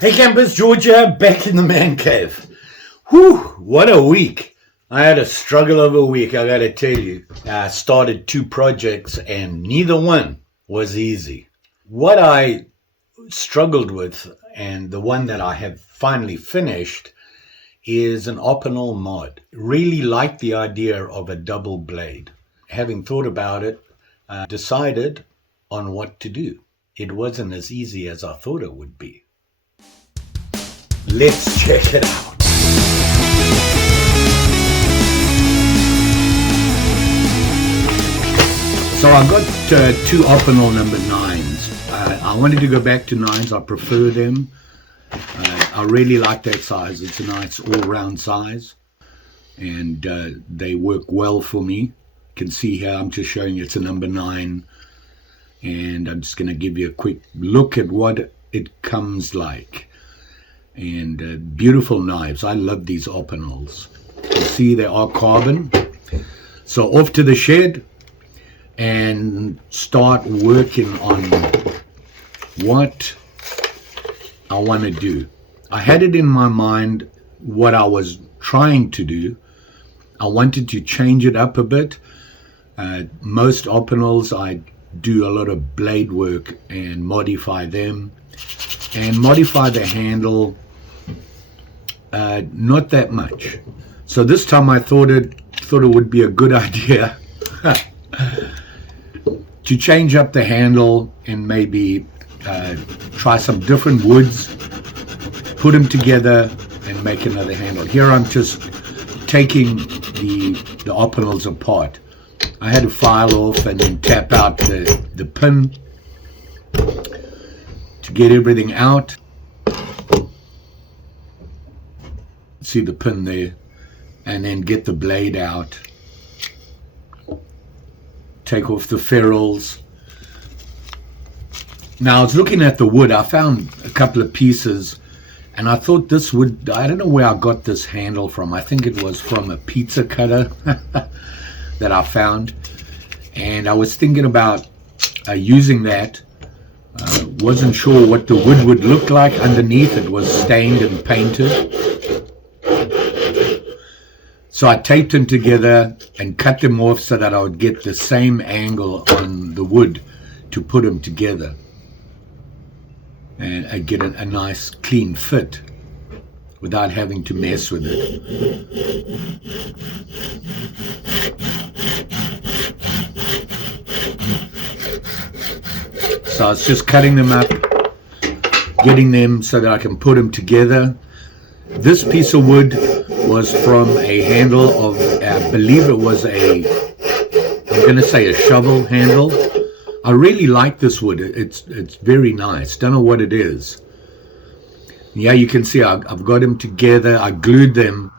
Hey campers, Georgia, back in the man cave. Whew, what a week. I had a struggle of a week, I gotta tell you. I started 2 projects and neither one was easy. What I struggled with, and the one that I have finally finished, is an Opinel mod. Really liked the idea of a double blade. Having thought about it, I decided on what to do. It wasn't as easy as I thought it would be. Let's check it out. So I got 2 Opinel number 9s. I wanted to go back to 9s. I prefer them. I really like that size. It's a nice all-round size. And they work well for me. You can see here, I'm just showing you it's a number 9. And I'm just going to give you a quick look at what it comes like. And beautiful knives. I love these Opinels. You see they are carbon. So off to the shed and start working on what I want to do. I had it in my mind what I was trying to do. I wanted to change it up a bit. Most Opinels I do a lot of blade work and modify them and modify the handle, not that much. So this time I thought it would be a good idea to change up the handle and maybe try some different woods, put them together and make another handle. Here I'm just taking the Opinels apart. I had to file off and then tap out the pin to get everything out. See the pin there, and then get the blade out. Take off the ferrules. Now I was looking at the wood. I found a couple of pieces and I thought this would, I don't know where I got this handle from. I think it was from a pizza cutter that I found, and I was thinking about using that. Wasn't sure what the wood would look like underneath. It was stained and painted. So I taped them together and cut them off so that I would get the same angle on the wood to put them together. And I get a nice clean fit without having to mess with it. So I was just cutting them up, getting them so that I can put them together. This piece of wood was from a handle of, I believe it was I'm going to say a shovel handle. I really like this wood. It's very nice. Don't know what it is. Yeah, you can see I've got them together. I glued them.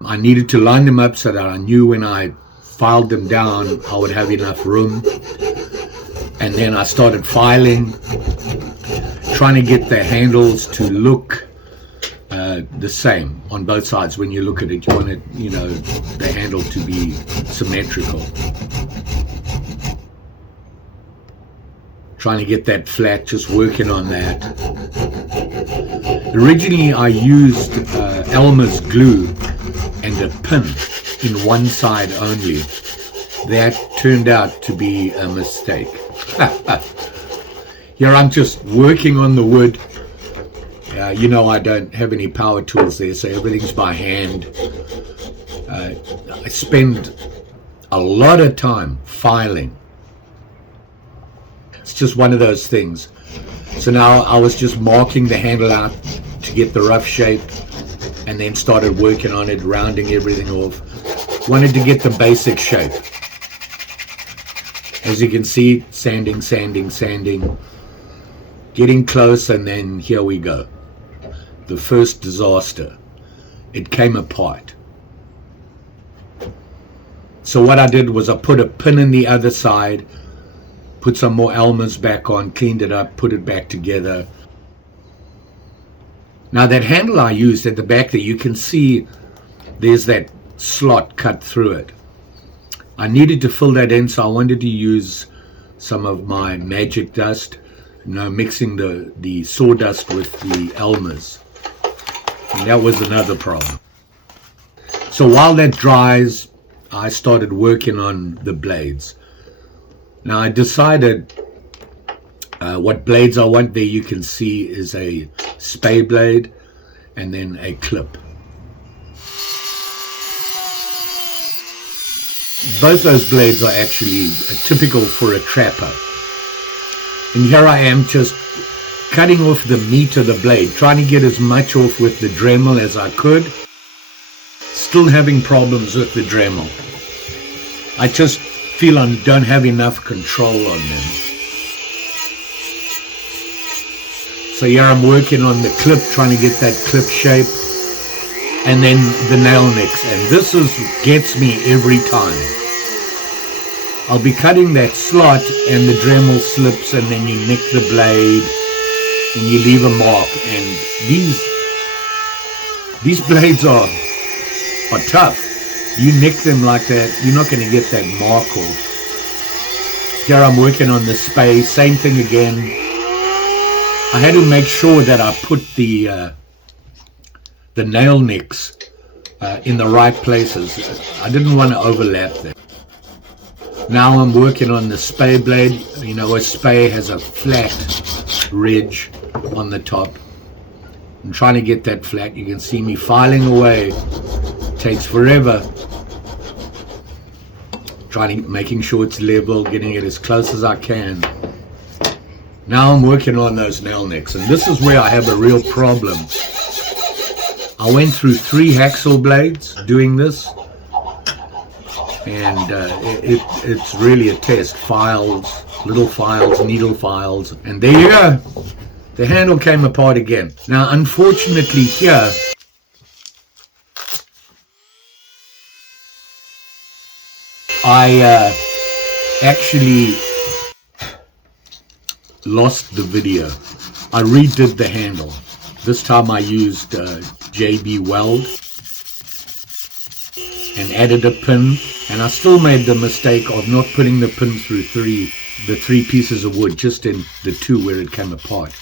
I needed to line them up so that I knew when I filed them down I would have enough room. And then I started filing, trying to get the handles to look the same on both sides. When you look at it, you want it, the handle to be symmetrical. Trying to get that flat, just working on that. Originally I used Elmer's glue and a pin in one side only. That turned out to be a mistake. Here I'm just working on the wood. I don't have any power tools there, so everything's by hand. I spend a lot of time filing. It's just one of those things. So now I was just marking the handle out to get the rough shape, and then started working on it, rounding everything off. Wanted to get the basic shape. As you can see, sanding, getting close, and then here we go. The first disaster. It came apart. So what I did was I put a pin in the other side, put some more Elmer's back on, cleaned it up, put it back together. Now that handle I used at the back there, you can see there's that slot cut through it. I needed to fill that in, so I wanted to use some of my magic dust mixing the sawdust with the Elmer's. And that was another problem. So while that dries, I started working on the blades. Now I decided what blades I want. There you can see is a spay blade and then a clip. Both those blades are actually typical for a trapper. And here I am just cutting off the meat of the blade, trying to get as much off with the Dremel as I could. Still having problems with the Dremel. I just feel I don't have enough control on them. So here I'm working on the clip, trying to get that clip shape, and then the nail nicks, and this gets me every time. I'll be cutting that slot and the Dremel slips, and then you nick the blade and you leave a mark, and these blades are tough. You nick them like that, you're not going to get that mark off. Here I'm working on the spay, same thing again. I had to make sure that I put the nail nicks in the right places. I didn't want to overlap them. Now I'm working on the spay blade. You know, a spay has a flat ridge on the top. I'm trying to get that flat. You can see me filing away. Takes forever. Making sure it's level, getting it as close as I can. Now I'm working on those nail nicks, and this is where I have a real problem. I went through 3 hacksaw blades doing this, and it's really a test. Files, little files, needle files, and there you go. The handle came apart again. Now unfortunately here, I actually lost the video. I redid the handle. This time I used JB Weld and added a pin, and I still made the mistake of not putting the pin through the three pieces of wood, just in the 2 where it came apart.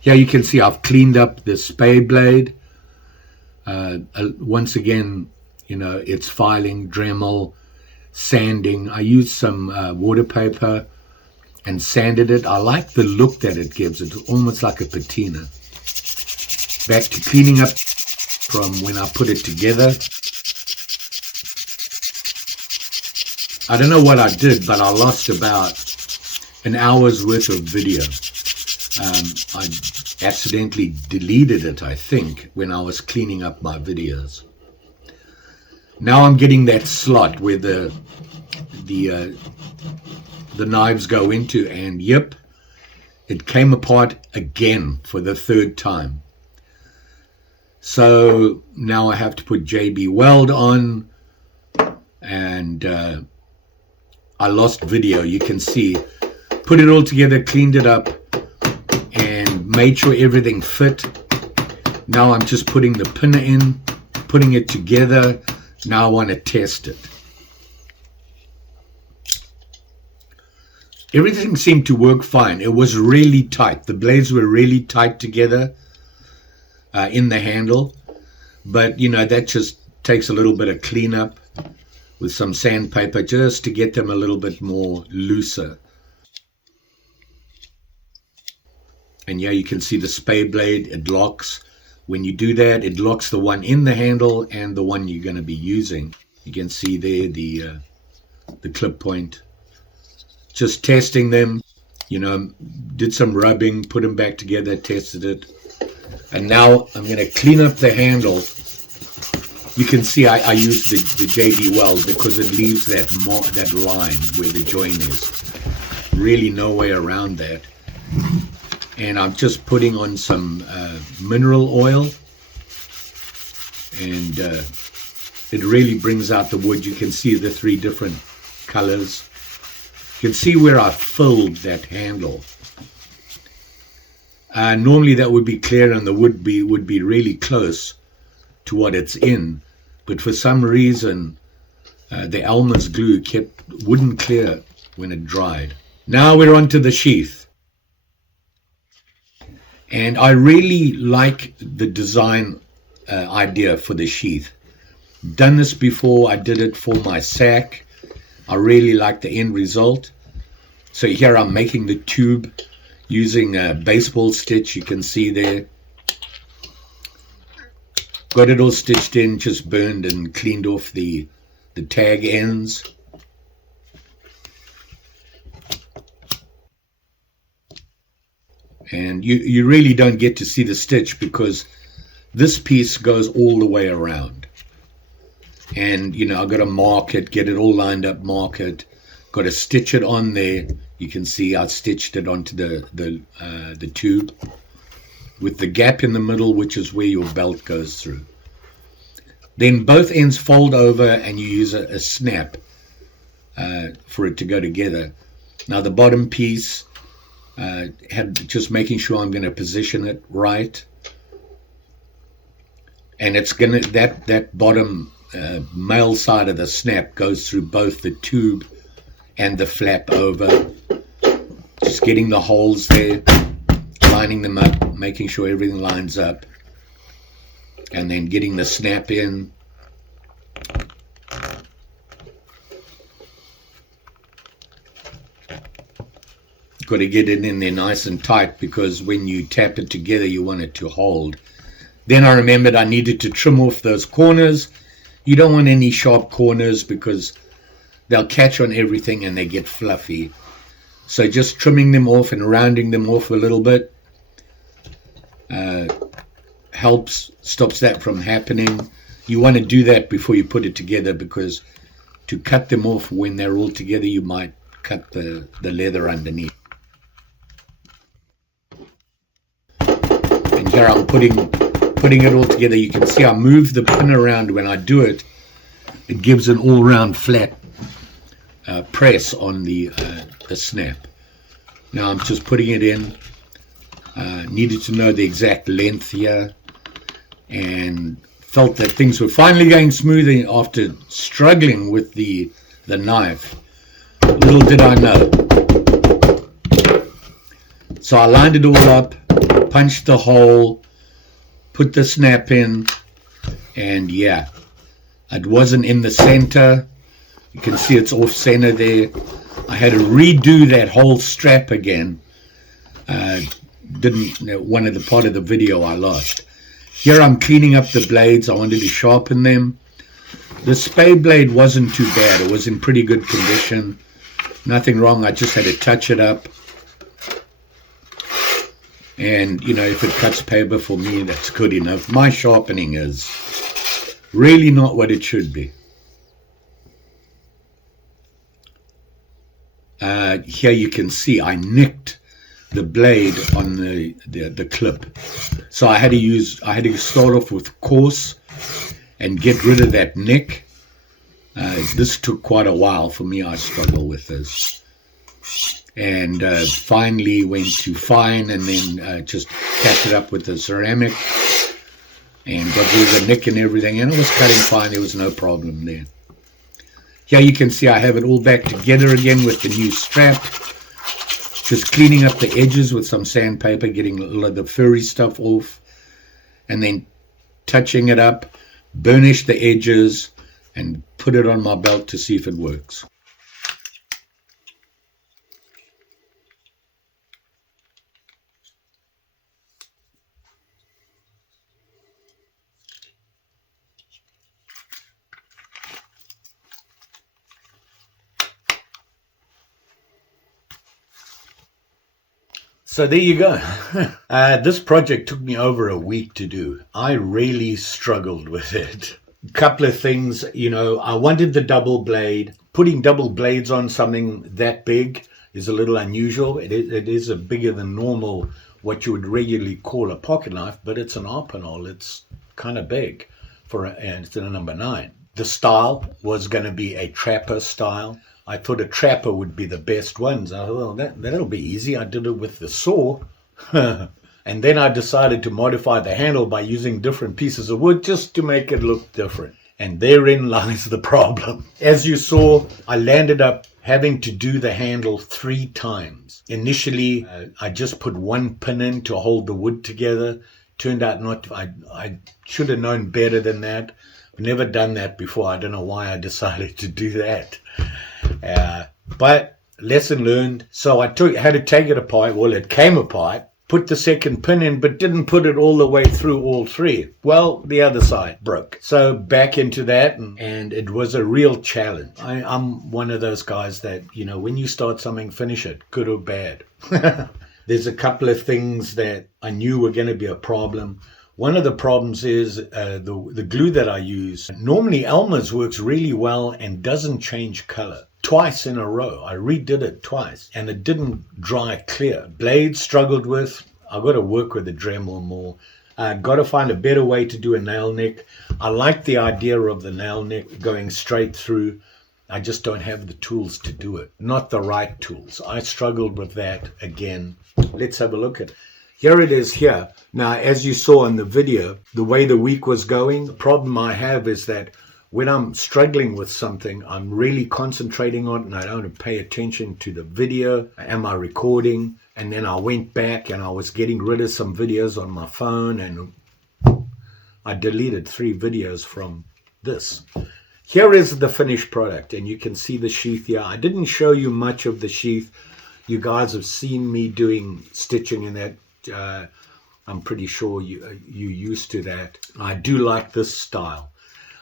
Here you can see I've cleaned up the spay blade. Once again, you know, it's filing, Dremel, sanding. I used some water paper and sanded it. I like the look that it gives. It's almost like a patina. Back to cleaning up from when I put it together. I don't know what I did, but I lost about an hour's worth of video. I accidentally deleted it, I think, when I was cleaning up my videos. Now I'm getting that slot where the knives go into, and yep, it came apart again for the 3rd time. So now I have to put JB Weld on, and I lost video. You can see, put it all together, cleaned it up, and made sure everything fit. Now I'm just putting the pinner in, putting it together. Now I want to test it. Everything seemed to work fine. It was really tight. The blades were really tight together in the handle. But, you know, that just takes a little bit of cleanup with some sandpaper just to get them a little bit more looser. And yeah, you can see the spay blade, it locks. When you do that, it locks the one in the handle and the one you're going to be using. You can see there the clip point. Just testing them, you know, did some rubbing, put them back together, tested it. And now I'm going to clean up the handle. You can see I use the JB Weld because it leaves that line where the joint is. Really no way around that. And I'm just putting on some mineral oil, and it really brings out the wood. You can see the 3 different colors. You can see where I filled that handle. Normally that would be clear and the wood would be really close to what it's in, but for some reason the Elmer's glue wouldn't clear when it dried. Now we're on to the sheath. And I really like the design idea for the sheath. Done this before. I did it for my sack. I really like the end result. So here I'm making the tube using a baseball stitch. You can see there. Got it all stitched in, just burned and cleaned off the tag ends. And you really don't get to see the stitch because this piece goes all the way around. And, you know, I've got to mark it, get it all lined up, mark it. Got to stitch it on there. You can see I stitched it onto the tube with the gap in the middle, which is where your belt goes through. Then both ends fold over and you use a snap for it to go together. Now the bottom piece, just making sure I'm going to position it right. And it's going to, that bottom male side of the snap goes through both the tube and the flap over. Just getting the holes there, lining them up, making sure everything lines up, and then getting the snap in. Got to get it in there nice and tight because when you tap it together you want it to hold. Then I remembered I needed to trim off those corners. You don't want any sharp corners because they'll catch on everything and they get fluffy. So just trimming them off and rounding them off a little bit helps, stops that from happening. You want to do that before you put it together because to cut them off when they're all together you might cut the leather underneath. And here I'm putting it all together. You can see I move the pin around when I do it. It gives an all-round flat press on the snap. Now I'm just putting it in. Needed to know the exact length here and felt that things were finally going smoothly after struggling with the knife. Little did I know. So I lined it all up, punched the hole, put the snap in, and yeah, it wasn't in the center. You can see it's off center there. I had to redo that whole strap again. One of the part of the video I lost. Here I'm cleaning up the blades. I wanted to sharpen them. The spade blade wasn't too bad. It was in pretty good condition. Nothing wrong. I just had to touch it up. And, you know, if it cuts paper for me, that's good enough. My sharpening is really not what it should be. Here you can see I nicked the blade on the clip. So I had to start off with coarse and get rid of that nick. This took quite a while for me. I struggle with this. And finally went to fine and then just tapped it up with the ceramic and got rid of the nick and everything. And it was cutting fine. There was no problem there. Here you can see I have it all back together again with the new strap. Just cleaning up the edges with some sandpaper, getting a lot of the furry stuff off, and then touching it up, burnish the edges, and put it on my belt to see if it works. So there you go. This project took me over a week to do. I really struggled with it. A couple of things, you know, I wanted the double blade. Putting double blades on something that big is a little unusual. It is a bigger than normal, what you would regularly call a pocket knife, but it's an Opinel. It's kind of big and it's a number 9. The style was going to be a trapper style. I thought a trapper would be the best ones. I thought, well, that'll be easy. I did it with the saw. And then I decided to modify the handle by using different pieces of wood just to make it look different. And therein lies the problem. As you saw, I landed up having to do the handle 3 times. Initially, I just put one pin in to hold the wood together. Turned out not to, I should have known better than that. I've never done that before. I don't know why I decided to do that. But lesson learned. So I had to take it apart. Well, it came apart. Put the second pin in, but didn't put it all the way through all 3. Well, the other side broke. So back into that, and it was a real challenge. I'm one of those guys that, when you start something, finish it, good or bad. There's a couple of things that I knew were going to be a problem. One of the problems is the glue that I use. Normally, Elmer's works really well and doesn't change color. Twice in a row. I redid it twice and it didn't dry clear. Blades struggled with. I've got to work with the Dremel more. Got to find a better way to do a nail neck. I like the idea of the nail neck going straight through. I just don't have the tools to do it. Not the right tools. I struggled with that again. Let's have a look at it. Here it is here. Now, as you saw in the video, the way the week was going, the problem I have is that when I'm struggling with something, I'm really concentrating on it and I don't pay attention to the video. Am I recording? And then I went back and I was getting rid of some videos on my phone and I deleted 3 videos from this. Here is the finished product and you can see the sheath here. I didn't show you much of the sheath. You guys have seen me doing stitching in that. I'm pretty sure you're used to that. I do like this style.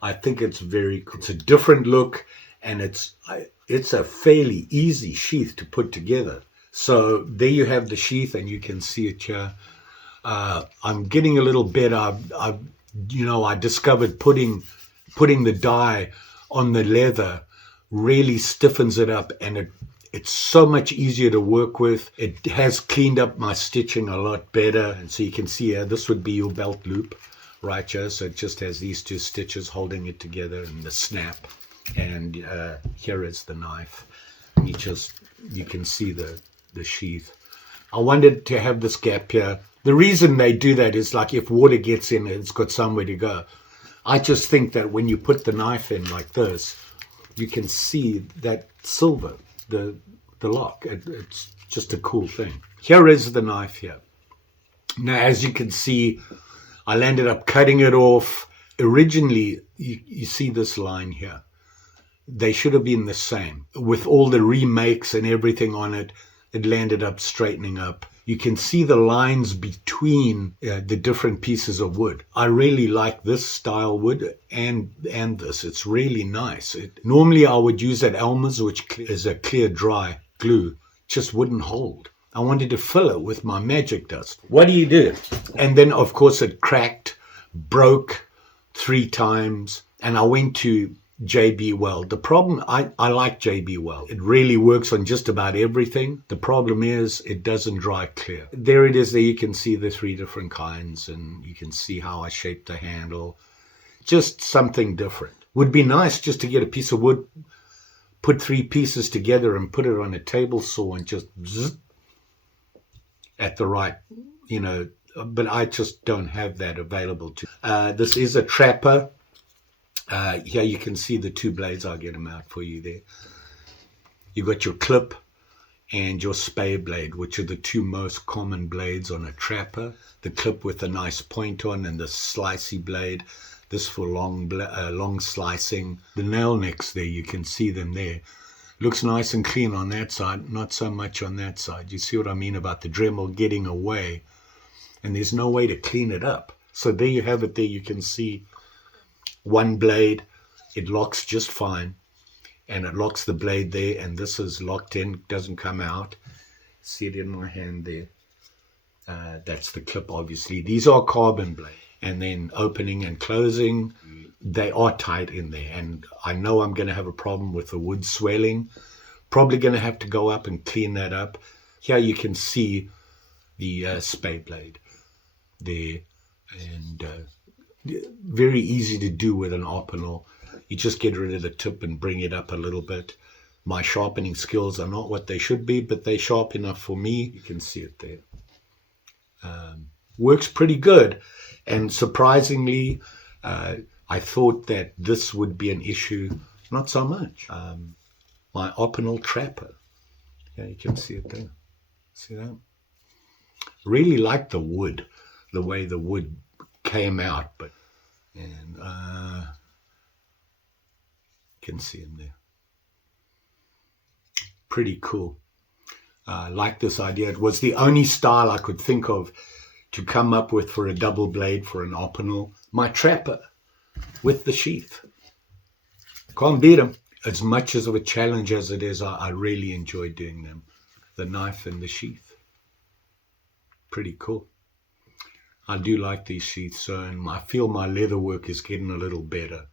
I think it's very cool. It's a different look and it's a fairly easy sheath to put together. So there you have the sheath and you can see it here. I'm getting a little better. I discovered putting the dye on the leather really stiffens it up and it's so much easier to work with. It has cleaned up my stitching a lot better. And so you can see here, this would be your belt loop. Right here, so it just has these 2 stitches holding it together and the snap, and here is the knife. You can see the sheath. I wanted to have this gap here. The reason they do that is like if water gets in it's got somewhere to go. I just think that when you put the knife in like this, you can see that silver, the lock. It's just a cool thing. Here is the knife here. Now, as you can see, I landed up cutting it off. Originally, you see this line here. They should have been the same. With all the remakes and everything on it, it landed up straightening up. You can see the lines between the different pieces of wood. I really like this style wood and this. It's really nice. Normally, I would use that Elmer's, which is a clear, dry glue. Just wouldn't hold. I wanted to fill it with my magic dust. What do you do? And then, of course, it cracked, broke 3 times, and I went to JB Weld. The problem, I like JB Weld. It really works on just about everything. The problem is it doesn't dry clear. There it is. There you can see the 3 different kinds, and you can see how I shaped the handle. Just something different. Would be nice just to get a piece of wood, put 3 pieces together and put it on a table saw and just zzz, at the right, but I just don't have that available to. This is a trapper. Here you can see the 2 blades. I'll get them out for you there. You got your clip and your spade blade, which are the 2 most common blades on a trapper. The clip with a nice point on and the slicey blade. This for long slicing. The nail necks there, you can see them there. Looks nice and clean on that side, not so much on that side. You see what I mean about the Dremel getting away, and there's no way to clean it up. So there you have it there. You can see 1 blade. It locks just fine, and it locks the blade there, and this is locked in, doesn't come out. See it in my hand there. That's the clip, obviously. These are carbon blades. And then opening and closing, they are tight in there. And I know I'm going to have a problem with the wood swelling. Probably going to have to go up and clean that up. Here you can see the spade blade there. And very easy to do with an Opinel. You just get rid of the tip and bring it up a little bit. My sharpening skills are not what they should be, but they're sharp enough for me. You can see it there. Works pretty good. And surprisingly, I thought that this would be an issue. Not so much. my Opinel trapper. Yeah, you can see it there. See that? Really like the wood, the way the wood came out, but and you can see him there. Pretty cool. I like this idea. It was the only style I could think of to come up with for a double blade for an Opinel. My trapper with the sheath. Can't beat them. As much as of a challenge as it is, I really enjoy doing them. The knife and the sheath. Pretty cool. I do like these sheaths, and I feel my leather work is getting a little better.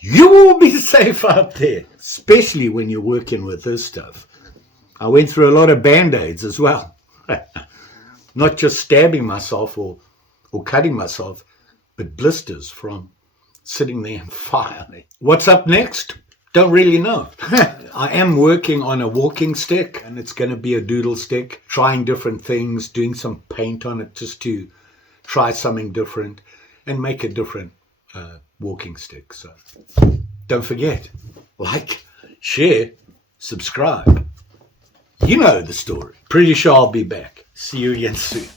You will be safe out there, especially when you're working with this stuff. I went through a lot of Band-Aids as well. Not just stabbing myself or cutting myself, but blisters from sitting there and firing. What's up next? Don't really know. I am working on a walking stick, and it's going to be a doodle stick, trying different things, doing some paint on it just to try something different and make a different walking stick. So don't forget, like, share, subscribe. You know the story. Pretty sure I'll be back. See you again soon.